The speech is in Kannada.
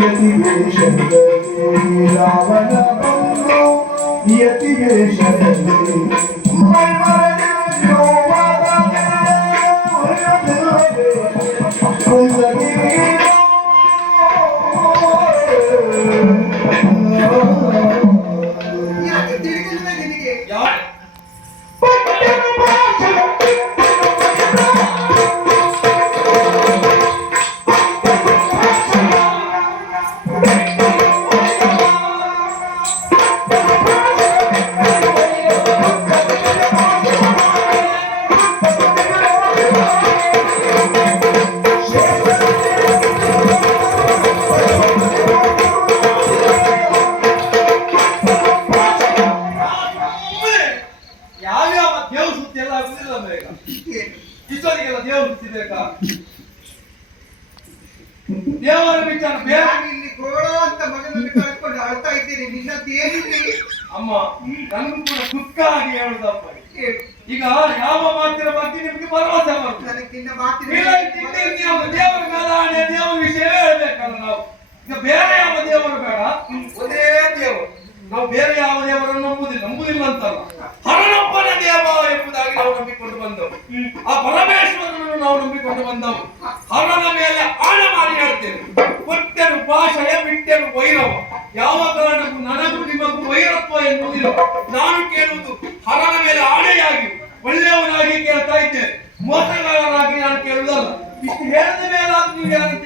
ಯತಿ ವೇಷದಲ್ಲಿ ರಾವಣ ಬಂದು ಯತಿ ವೇಷದಲ್ಲಿ ದೇವರ ವಿಚಾರ ಇಲ್ಲಿ ಗೋಳೋ ಅಂತ ಮಗನನ್ನು ಕಳ್ಕೊಂಡು ಅಳ್ತಾ ಇದ್ದೀರಿ. ನಿನ್ನದೇನಿದೆ ಅಮ್ಮ? ನನಗೂ ಕೂಡ ದುಃಖ ಆಗಿ ಹೇಳುದಪ್ಪ. ಈಗ ಯಾವ ಮಾತಿನ ಬಗ್ಗೆ ನಿಮ್ಗೆ ಭರವಸೆ ಬರ್ತದೆ? ದೇವರ ಮೇಲೆ ದೇವರ ವಿಷಯವೇ ಹೇಳ್ಬೇಕಲ್ಲ ನಾವು. ಈಗ ಬೇರೆ ಯಾವ ದೇವರು ಬೇಡ, ಒಂದೇ ದೇವರು. ನಾವು ಬೇರೆ ಯಾವ ದೇವರನ್ನು ನಂಬುದಿಲ್ಲ ಅಂತಲ್ಲ, ಹರನೊಬ್ಬನ ದೇವ ಎಂಬುದಾಗಿ ನಾವು ನಂಬಿಕೊಂಡು ಬಂದವು. ಆ ಪರಮೇಶ್ವರನನ್ನು ನಾವು ನಂಬಿಕೊಂಡು ಬಂದವು. ಹರನ ಮೇಲೆ ಆಣೆ ಮಾಡಿ ಹೇಳ್ತೇವೆ, ಕೊಟ್ಟೆನು ಭಾಷೆಯ ಬಿಟ್ಟೆನು ವೈರವ. ಯಾವ ಕಾರಣಕ್ಕೂ ನನಗೂ ನಿಮಗೂ ವೈರತ್ವ ಎನ್ನುವುದಿಲ್ಲ. ನಾನು ಕೇಳುವುದು ಹರನ ಮೇಲೆ ಆಣೆಯಾಗಿ ಒಳ್ಳೆಯವನಾಗಿ ಕೇಳ್ತಾ ಇದ್ದೇನೆ, ಮೋಸಗಾರರಾಗಿ ನಾನು ಕೇಳುವುದಲ್ಲ. ಇಷ್ಟು ಹೇಳಿದ ಮೇಲೆ ನೀವು ಯಾರು